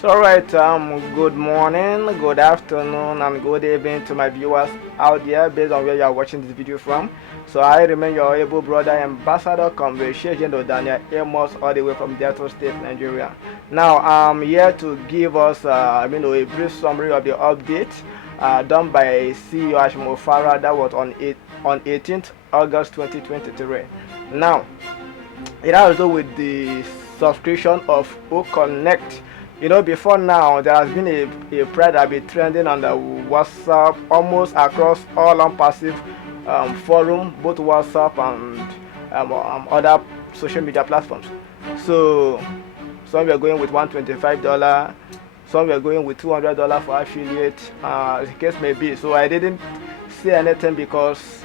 So alright, good morning, good afternoon, and good evening to my viewers out there based on where you are watching this video from. So I remain your able brother ambassador conversation to Daniel Amos all the way from Delta State, Nigeria. Now I'm here to give us a brief summary of the update done by CEO Ashmo Farah that was on 18th August 2023. Now it has to do with the subscription of O-Connect. Before now, there has been a thread that been trending on the WhatsApp almost across all ONPASSIVE forum, both WhatsApp and other social media platforms. So some were going with $125, some were going with $200 for affiliate, the case may be. So I didn't say anything because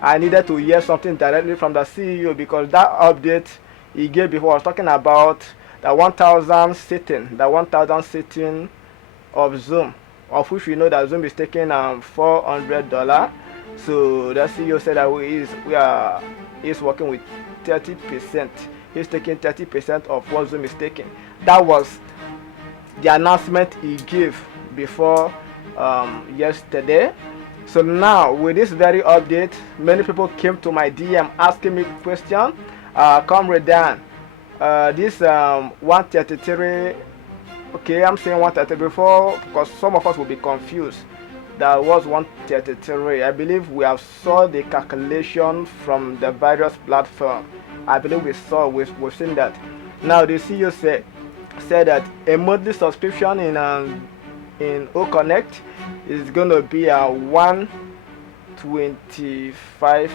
I needed to hear something directly from the CEO, because that update he gave before was talking about the 1,000 sitting of Zoom, of which we know that Zoom is taking $400. So the CEO said that he's working with 30%. He's taking 30% of what Zoom is taking. That was the announcement he gave before yesterday. So now with this very update, many people came to my DM asking me questions. Comrade Dan, this 133, okay, I'm saying 133 before because some of us will be confused. That was 133. I believe we have saw the calculation from the various platform. I believe we've seen that. Now the CEO said that a monthly subscription in O-Connect is gonna be a $125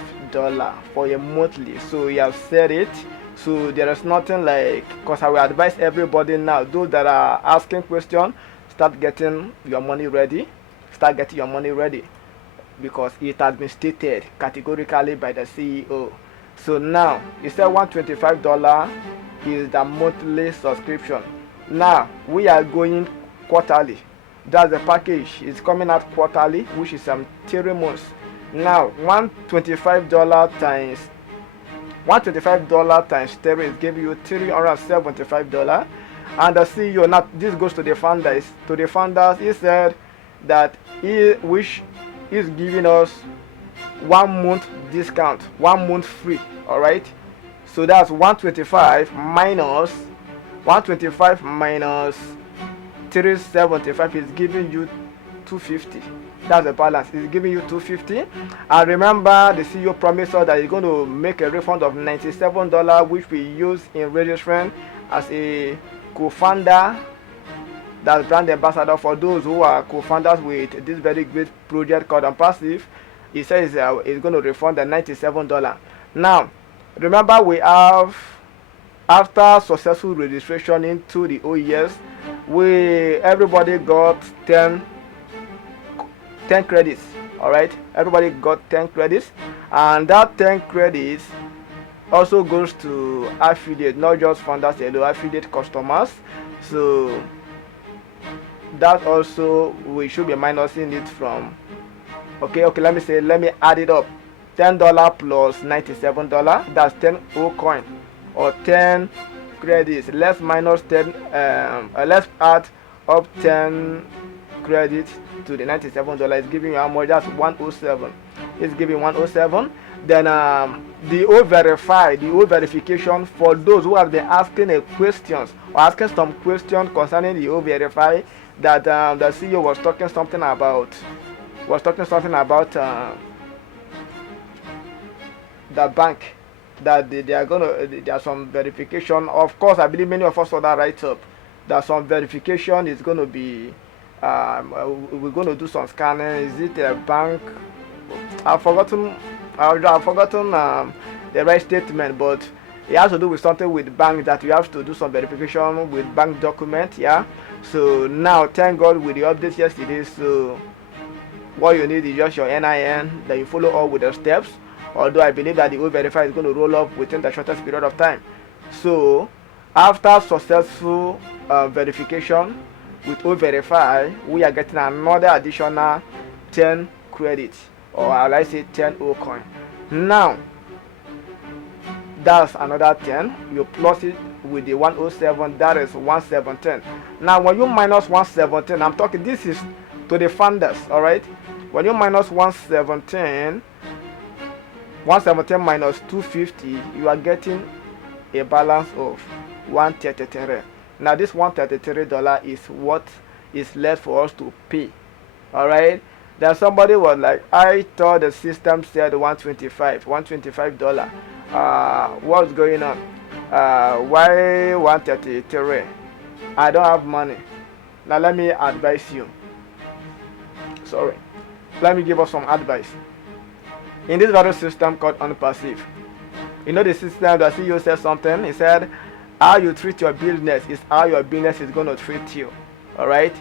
for a monthly. So he has said it. So there is nothing like, because I will advise everybody now, those that are asking questions, start getting your money ready. Start getting your money ready, because it has been stated categorically by the CEO. So now he said $125 is the monthly subscription. Now we are going quarterly. That's the package. It's coming out quarterly, which is 3 months. Now $125 times 3 is giving you $375. And the CEO, now this goes to the founders. To the founders, he said that he is giving us 1 month discount, 1 month free. Alright, so that's 125 minus 375 is giving you 250. That's the balance. It's giving you 250. And remember, the CEO promised us that he's going to make a refund of $97, which we use in registering as a co-founder, that's brand ambassador, for those who are co-founders with this very great project called ONPASSIVE. He says he's going to refund the $97. Now remember, we have, after successful registration into the OES, everybody got 10 credits. Alright, everybody got 10 credits, and that 10 credits also goes to affiliate, not just founders alone, affiliate customers. So that also we should be minusing it from, okay, let me add it up. $10 plus $97, that's 10 O coin or 10 credits. Let's minus 10, let's add up 10 credits to the $97. It's giving you how much? That's 107. It's giving 107. Then the O verification, for those who have been asking questions or asking some questions concerning the O verify, that the CEO was talking something about the bank, that there are some verification. Of course, I believe many of us saw that write up. That some verification is going to be, we're going to do some scanning. Is it a bank? I've forgotten the right statement, but it has to do with something with bank, that you have to do some verification with bank document. Yeah. So now, thank God, with the update yesterday, so what you need is just your NIN, that you follow all with the steps. Although I believe that the O-Verify is going to roll up within the shortest period of time. So after successful verification with O-Verify, we are getting another additional 10 credits, or I say 10 O coin. Now that's another 10. You plus it with the 107, that is 117. Now when you minus 117, I'm talking, this is to the funders, all right? When you minus 117 minus 250, you are getting a balance of 133. Now this $133 is what is left for us to pay, all right? Then somebody was like, I thought the system said $125. What's going on? Why 133? I don't have money. Now let me advise you. Sorry. Let me give us some advice. In this very system called ONPASSIVE, you know the system, the CEO said something. He said, how you treat your business is how your business is going to treat you. All right?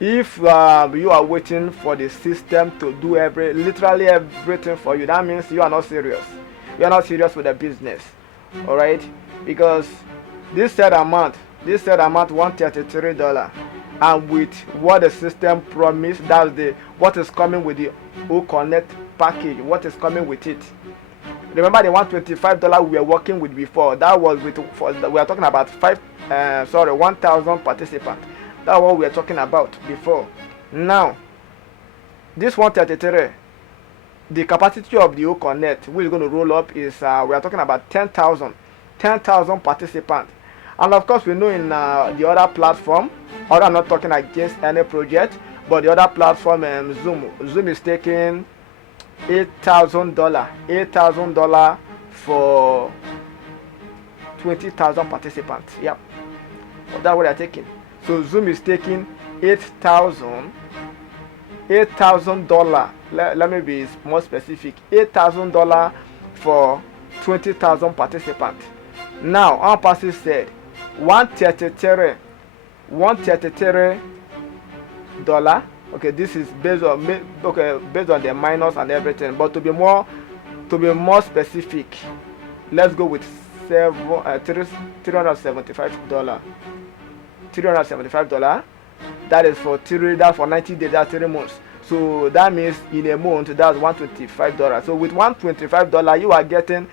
If you are waiting for the system to do literally everything for you, that means you are not serious. You are not serious with the business. All right? Because this said amount $133, and with what the system promised, that's what is coming with the O-Connect package, what is coming with it. Remember the $125 we were working with before? That was we are talking about 1,000 participants. That's what we were talking about before. Now, this 133, the capacity of the O-Connect, which is going to roll up, is we are talking about 10,000 participants. And of course, we know in the other platform, I'm not talking against any project, but the other platform, Zoom is taking $8,000 for 20,000 participants. Yep, that's what they're taking. So Zoom is taking $8,000. Let me be more specific. $8,000 for 20,000 participants. Now, ONPASSIVE said $133. Okay, this is based on the minus and everything. But to be more specific, let's go with $375. $375. That is for 90 days, that's 3 months. So that means in a month that's $125. So with $125, you are getting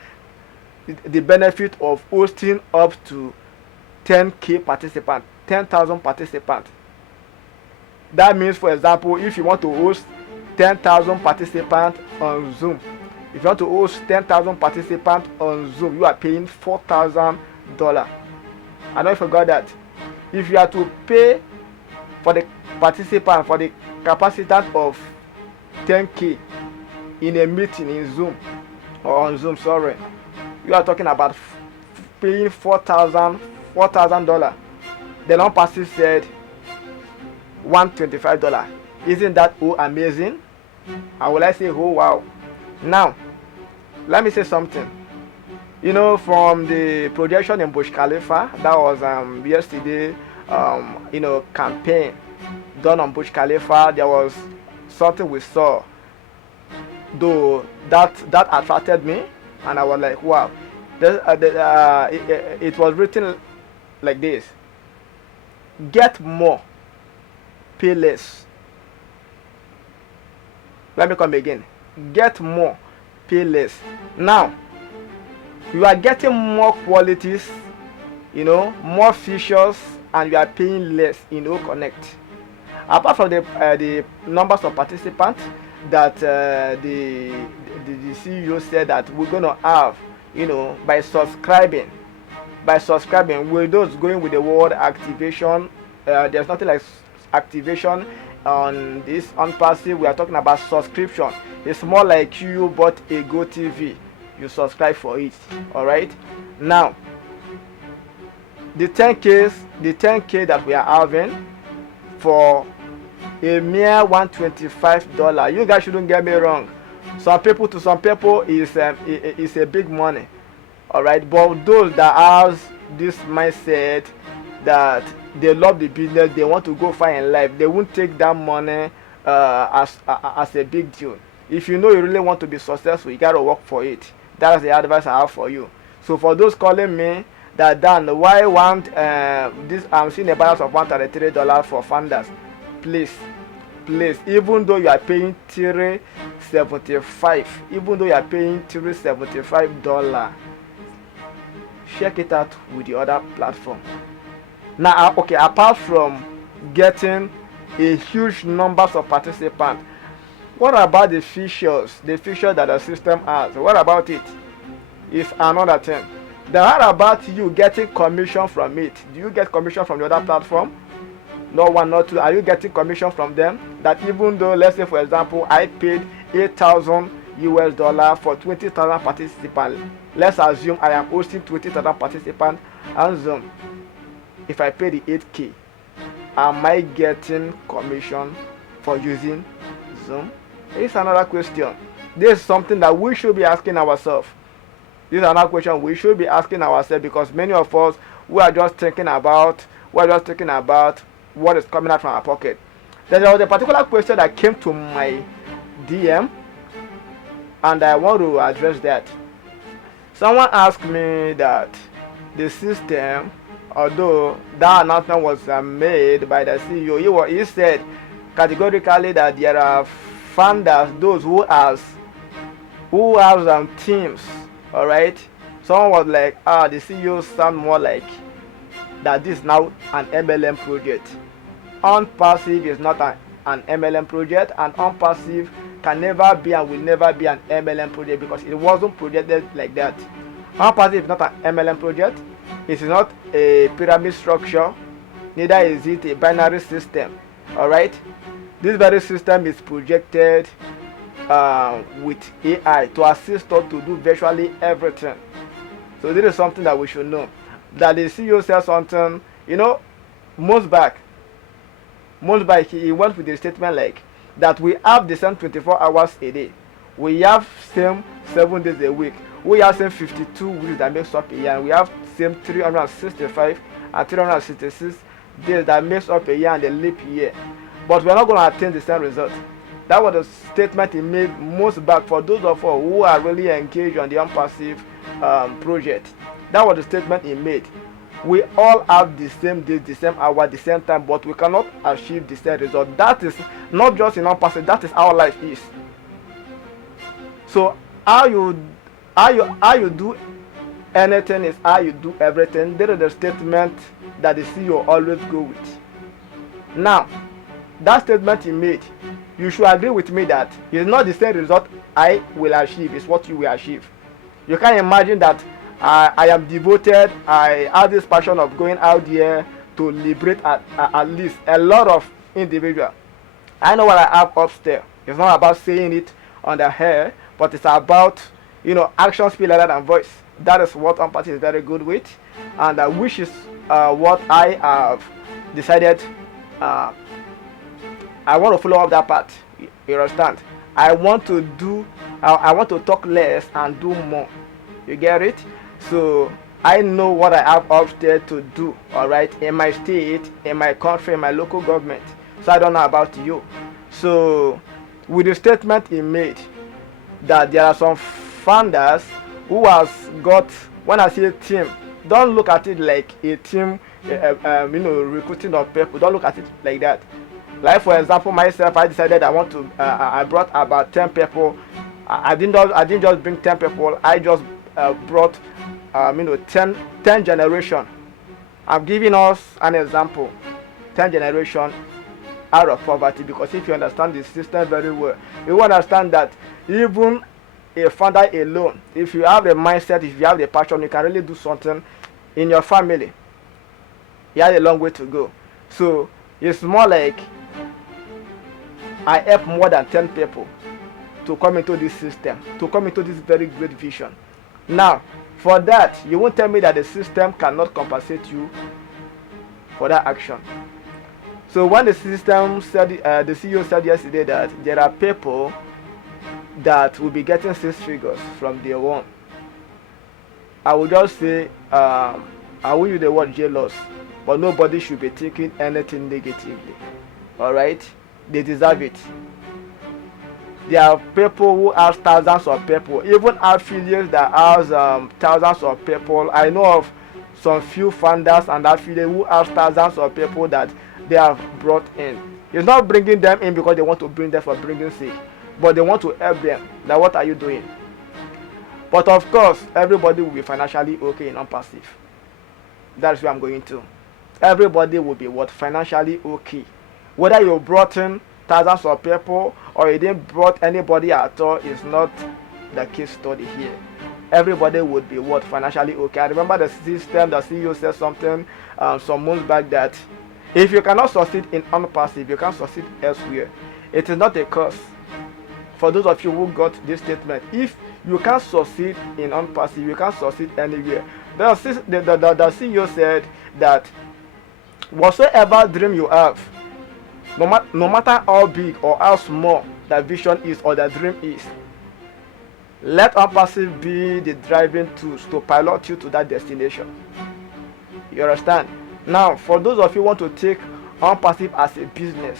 the benefit of hosting up to 10,000 participants, 10,000 participants. That means, for example, if you want to host 10,000 participants on Zoom, you are paying $4,000. I know you forgot that. If you are to pay for the participant, for the capacity of 10,000 in a meeting in Zoom or on Zoom, sorry, you are talking about paying $4,000. The ONPASSIVE said $125. Isn't that amazing? And will I say, oh wow? Now, let me say something. You know, from the projection in Burj Khalifa, that was yesterday, campaign done on Burj Khalifa, there was something we saw, though that attracted me, and I was like, wow. It was written like this: get more, pay less. Let me come again. Get more, pay less. Now, you are getting more qualities, more features, and you are paying less in O-Connect. Apart from the numbers of participants that the CEO said that we're going to have, by subscribing, with those going with the word activation, there's nothing like activation on this ONPASSIVE. We are talking about subscription. It's more like you bought a Go TV, you subscribe for it. All right. Now, the 10K that we are having for a mere $125. You guys shouldn't get me wrong. To some people is a big money. All right, but those that have this mindset that they love the business, they want to go far in life, they won't take that money as a big deal. If you know you really want to be successful, you gotta work for it. That's the advice I have for you. So for those calling me that Dan, why want this? I'm seeing a balance of $133 for funders. Please, even though you are paying $375, $375, check it out with the other platform. Now, okay, apart from getting a huge numbers of participants, what about the features that the system has? What about it? Is another thing. Then how about you getting commission from it? Do you get commission from the other platform? Not one, not two. Are you getting commission from them? That even though, let's say for example, I paid $8,000 for 20,000 participants. Let's assume I am hosting 20,000 participants on Zoom. If I pay the 8K, am I getting commission for using Zoom? It's another question. This is something that we should be asking ourselves. This is another question we should be asking ourselves, because many of us, we are just thinking about what is coming out from our pocket. There was a particular question that came to my DM, and I want to address that. Someone asked me that the system, although that announcement was made by the CEO, he said categorically that there are founders, those who have teams. All right. Someone was like, the CEO sound more like that this is now an MLM project. ONPASSIVE is not an MLM project, and ONPASSIVE can never be and will never be an MLM project, because it wasn't projected like that. ONPASSIVE is not an MLM project. It is not a pyramid structure. Neither is it a binary system. All right. This very system is projected with AI to assist us to do virtually everything. So this is something that we should know. That the CEO said something, months back, he went with a statement like that we have the same 24 hours a day. We have same 7 days a week. We have same 52 weeks that makes up a year. And we have same 365 and 366 days that makes up a year and a leap year. But we are not going to attain the same result. That was the statement he made months back for those of us who are really engaged on the ONPASSIVE project. That was the statement he made. We all have the same day, the same hour, the same time, but we cannot achieve the same result. That is not just in ONPASSIVE, that is how life is. So how you do anything is how you do everything. That is the statement that the CEO always go with. Now, that statement he made, you should agree with me that it's not the same result I will achieve, it's what you will achieve. You can imagine that I am devoted, I have this passion of going out there to liberate at least a lot of individuals. I know what I have upstairs. It's not about saying it on the hair, but it's about, action speak louder than voice. That is what ONPASSIVE is very good with, and which is what I have decided. I want to follow up that part. You understand? I want to talk less and do more. You get it? So I know what I have upstairs to do, alright, in my state, in my country, in my local government. So I don't know about you. So with the statement he made that there are some founders who has got, when I say a team, don't look at it like a team, recruiting of people. Don't look at it like that. Like for example, myself, I decided I want to. I brought about 10 people. I didn't just bring 10 people. I just brought 10 generation. I'm giving us an example. 10 generation out of poverty, because if you understand the system very well, you will understand that even a founder alone, if you have the mindset, if you have the passion, you can really do something in your family. You have a long way to go. So it's more like I help more than 10 people to come into this system, to come into this very great vision. Now, for that, you won't tell me that the system cannot compensate you for that action. So when the system said, the CEO said yesterday that there are people that will be getting 6 figures from day one, I would just say, I will use the word jealous, but nobody should be thinking anything negatively. Alright? They deserve it. There are people who have thousands of people, even affiliates that have thousands of people. I know of some few founders and affiliates who have thousands of people that they have brought in. It's not bringing them in because they want to bring them for bringing sake, but they want to help them. Now, what are you doing? But of course, everybody will be financially okay in ONPASSIVE. That's where I'm going to. Everybody will be what? Financially okay. Whether you brought in thousands of people or you didn't brought anybody at all is not the case study here. Everybody would be what? Financially okay. I remember the system, the CEO said something some months back that if you cannot succeed in ONPASSIVE, you can succeed elsewhere. It is not a curse. For those of you who got this statement, if you can't succeed in ONPASSIVE, you can't succeed anywhere. The CEO said that whatsoever dream you have, no matter how big or how small the vision is or the dream is, let ONPASSIVE be the driving tools to pilot you to that destination. You understand? Now, for those of you who want to take ONPASSIVE as a business,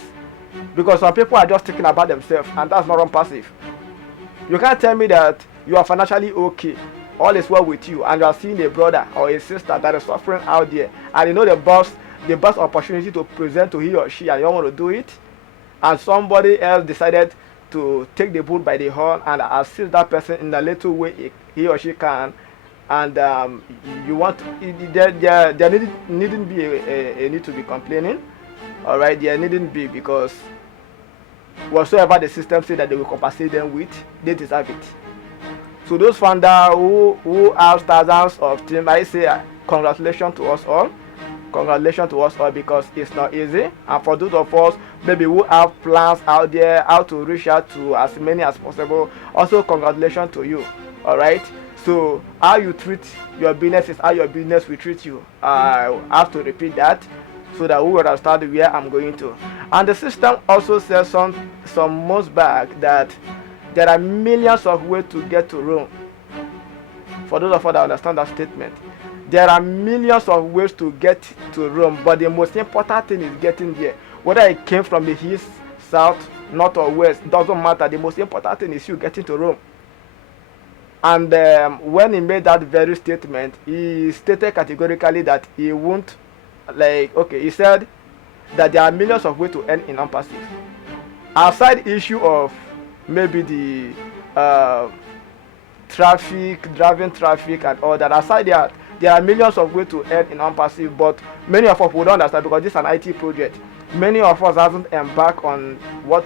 because some people are just thinking about themselves, and that's not ONPASSIVE. You can't tell me that you are financially okay, all is well with you, and you are seeing a brother or a sister that is suffering out there, and you know the best opportunity to present to he or she, and you don't want to do it, and somebody else decided to take the bull by the horn and assist that person in the little way he or she can, and you want to, there needn't be a need to be complaining. All right, there needn't be, because whatsoever the system say that they will compensate them with, they deserve it. So those founders who have thousands of teams, I say congratulations to us all. Congratulations to us all, because it's not easy. And for those of us maybe who have plans out there how to reach out to as many as possible, also congratulations to you. All right. So how you treat your business is how your business will treat you. I have to repeat that, so that we will understand where I'm going to. And the system also says some months back that there are millions of ways to get to Rome. For those of us that understand that statement, there are millions of ways to get to Rome, but the most important thing is getting there. Whether it came from the east, south, north or west, doesn't matter. The most important thing is you getting to Rome. And when he made that very statement, he stated categorically that he won't, he said that there are millions of ways to earn in ONPASSIVE. Outside issue of maybe the driving traffic and all that, aside that, there are millions of ways to earn in ONPASSIVE, but many of us would not understand, because this is an IT project. Many of us haven't embarked on what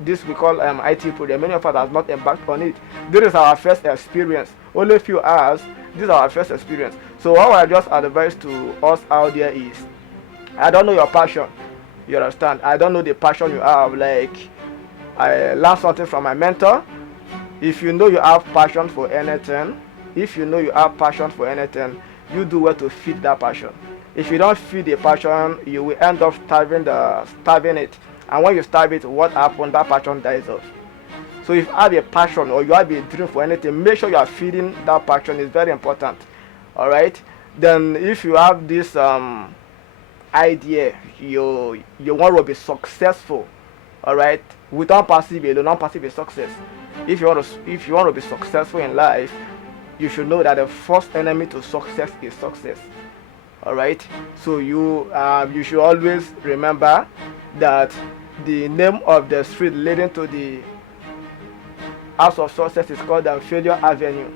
this we call IT project. Many of us have not embarked on it. This is our first experience. Only a few hours. This is our first experience. So what I just advise to us out there is, I don't know your passion. You understand? I don't know the passion you have. Like, I learned something from my mentor. If you know you have passion for anything, you do well to feed that passion. If you don't feed the passion, you will end up starving it. And when you starve it, what happens? That passion dies off. So if you have a passion or you have a dream for anything, make sure you are feeding that passion. It's very important. All right. Then if you have this idea, you want to be successful. All right. With ONPASSIVE alone, ONPASSIVE is success. If you want to be successful in life, you should know that the first enemy to success is success. All right. So you should always remember that the name of the street leading to the house of success is called Failure Avenue.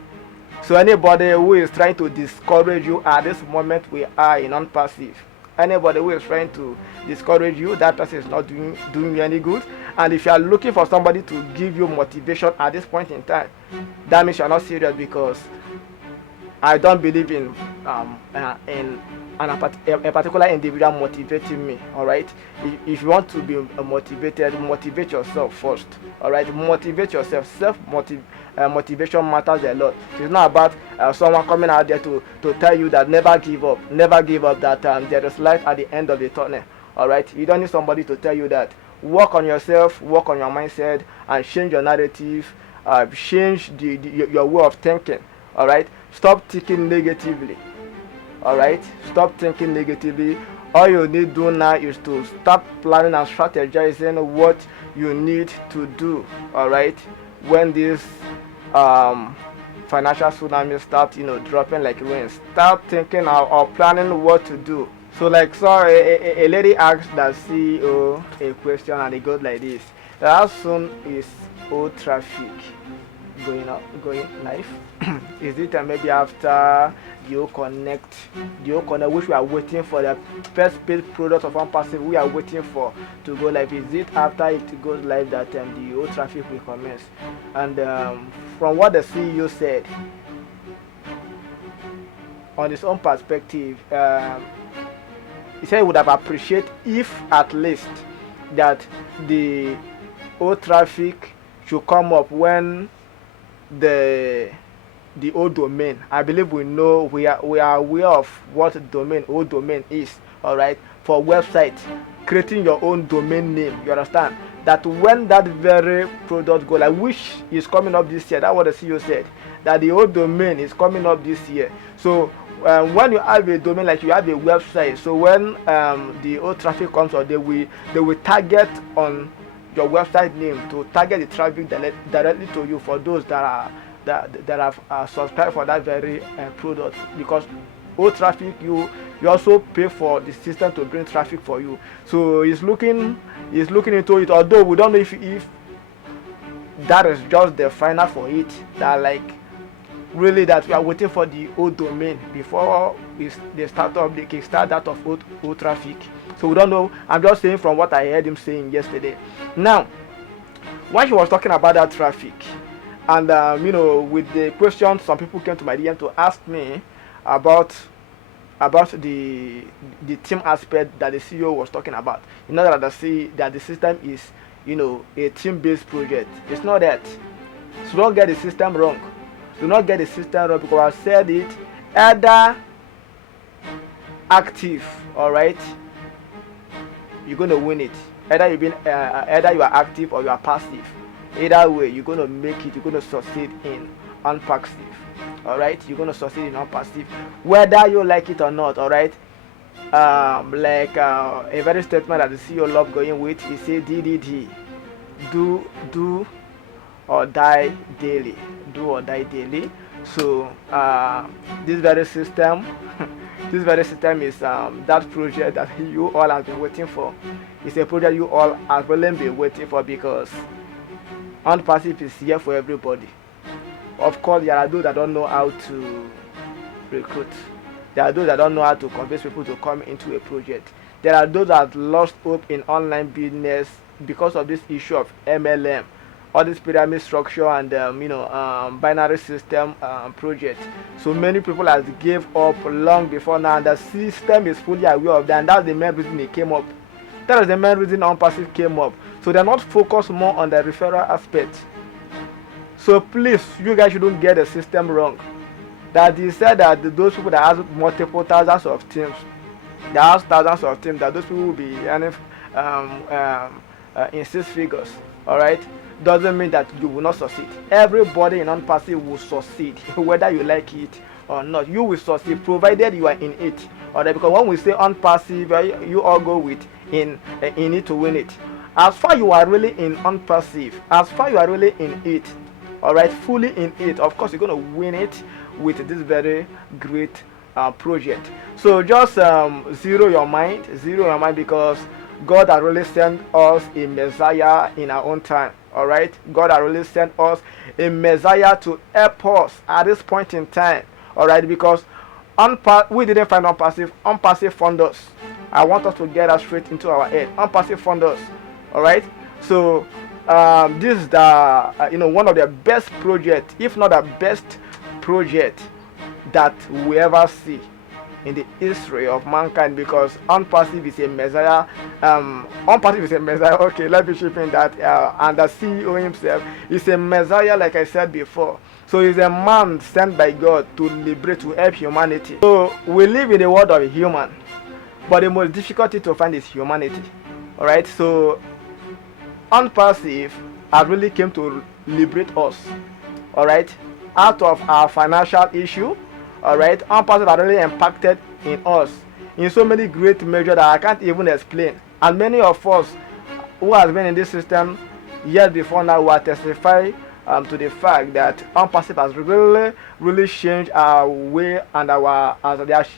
So anybody who is trying to discourage you at this moment we are in ONPASSIVE, anybody who is trying to discourage you, that person is not doing you any good. And if you are looking for somebody to give you motivation at this point in time, that means you are not serious, because I don't believe in a particular individual motivating me. All right. If you want to be motivated, motivate yourself first. All right. Motivate yourself. Motivation matters a lot. It's not about someone coming out there to tell you that never give up, that there is light at the end of the tunnel. All right. You don't need somebody to tell you that. Work on yourself, work on your mindset, and change your narrative. Change your way of thinking. All right. Stop thinking negatively. All right. Stop thinking negatively. All you need to do now is to start planning and strategizing what you need to do. All right. When this financial tsunami start, dropping like rain, start thinking or planning what to do. So a lady asked the CEO a question, and it goes like this: how soon is O traffic? going live? Is it maybe after the O-Connect, which we are waiting for, the first paid product of ONPASSIVE we are waiting for to go live? Is it after it goes live that the O traffic will commence? And from what the CEO said, on his own perspective, he said he would have appreciated if at least that the O traffic should come up when the O domain. I believe we are aware of what domain O domain is. All right, for website, creating your own domain name. You understand that when that very product go like, which is coming up this year. That's what the CEO said, that the O domain is coming up this year. So when you have a domain, like you have a website, so when the O traffic comes out, they will target on your website name to target the traffic directly to you, for those that have subscribed for that very product. Because O traffic, you also pay for the system to bring traffic for you. So he's looking into it, although we don't know if that is just the final for it, that like really that we are waiting for the O domain before they start up the kickstart that of O traffic. So we don't know. I'm just saying from what I heard him saying yesterday. Now, when he was talking about that traffic, and with the question, some people came to my DM to ask me about the team aspect that the CEO was talking about. You know that the system is a team-based project. It's not that. So don't get the system wrong. Do not get the system wrong, because I said it, either active, all right, you're going to win it. Either you are active or you are passive. Either way, you're going to make it. You're going to succeed in ONPASSIVE. All right, you're going to succeed in ONPASSIVE, whether you like it or not. All right, like a very statement that the CEO loved going with. He said DDD, do or die daily. Do or die daily. So this very system is that project that you all have been waiting for. It's a project you all have really been waiting for, because ONPASSIVE is here for everybody. Of course, there are those that don't know how to recruit. There are those that don't know how to convince people to come into a project. There are those that lost hope in online business because of this issue of MLM, all this pyramid structure and binary system project. So many people has gave up long before now, and the system is fully aware of that, and that's the main reason it came up. That is the main reason ONPASSIVE came up. So they're not focused more on the referral aspect. So please, you guys shouldn't get the system wrong. That he said that those people that have multiple thousands of teams, that those people will be earning in 6 figures. All right, doesn't mean that you will not succeed. Everybody in ONPASSIVE will succeed, whether you like it or not. You will succeed provided you are in it. All right, because when we say ONPASSIVE, you all go with in it to win it. As far you are really in ONPASSIVE, as far you are really in it, all right, fully in it, of course you're going to win it with this very great project. So just zero your mind, because God has really sent us a Messiah in our own time. All right, God has really sent us a Messiah to help us at this point in time. All right, because we didn't find ONPASSIVE. ONPASSIVE found us. I want us to get that straight into our head. ONPASSIVE found us. All right, so this is the one of the best projects, if not the best project that we ever see in the history of mankind, because ONPASSIVE is a Messiah. ONPASSIVE is a Messiah. Okay, let me chip in that. And the CEO himself is a Messiah, like I said before. So he's a man sent by God to liberate, to help humanity. So we live in the world of a human, but the most difficult thing to find is humanity. All right, so ONPASSIVE has really came to liberate us. All right, out of our financial issue. All right, ONPASSIVE has really impacted in us in so many great measures that I can't even explain. And many of us who has been in this system years before now will testify to the fact that ONPASSIVE has really changed our way and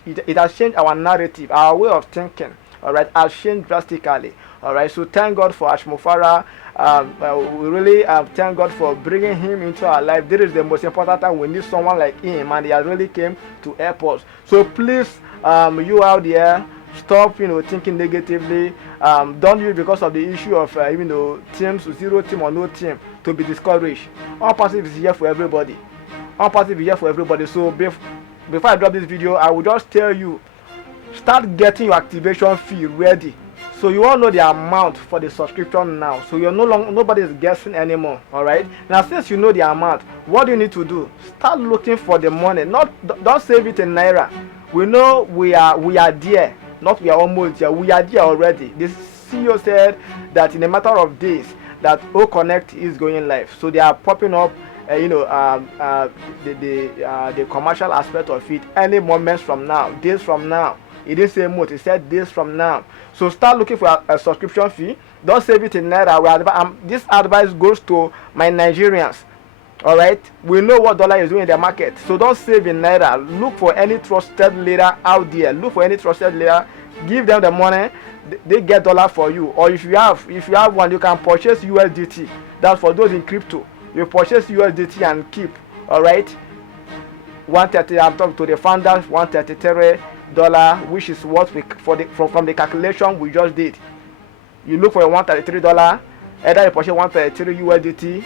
it has changed our narrative, our way of thinking. All right, has changed drastically. All right, so thank God for Ashmofara We really thank God for bringing him into our life. This is the most important time. We need someone like him, and he has really came to help us. So please, you out there, stop thinking negatively. Don't use because of the issue of teams, zero team or no team, to be discouraged. ONPASSIVE is here for everybody. ONPASSIVE is here for everybody. So before I drop this video, I will just tell you, start getting your activation fee ready. So you all know the amount for the subscription now. So you're nobody is guessing anymore. All right. Now since you know the amount, what do you need to do? Start looking for the money. Don't save it in naira. We know we are there. Not we are almost there. We are there already. The CEO said that in a matter of days that O-Connect is going live. So they are popping up. The commercial aspect of it any moments from now, days from now. It didn't say month, it said days from now. So start looking for a subscription fee. Don't save it in naira. This advice goes to my Nigerians. All right, we know what dollar is doing in the market, so don't save in naira. Look for any trusted leader out there. Look for any trusted leader. Give them the money. They get dollar for you. Or if you have one, you can purchase USDT. That's for those in crypto. You purchase USDT and keep. All right, 130. I'm talking to the founders. $133, which is what from the calculation we just did. You look for a $133. Either you purchase 133 USDT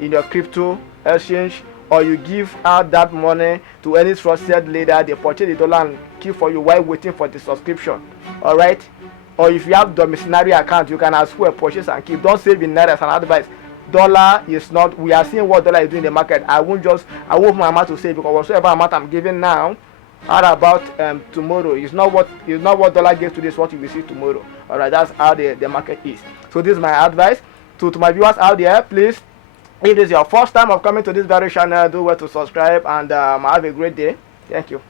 in your crypto exchange, or you give out that money to any trusted leader. They purchase the dollar and keep for you while waiting for the subscription. All right. Or if you have domiciliary account, you can as well purchase and keep. Don't save in naira as an advice. Dollar is not. We are seeing what dollar is doing in the market. I won't my amount to save, because whatever amount I'm giving now, how about tomorrow? It's not what dollar gives today, is what you will see tomorrow. All right. That's how the market is. So this is my advice to my viewers out there. Please, if this is your first time of coming to this very channel, do well to subscribe, and have a great day. Thank you.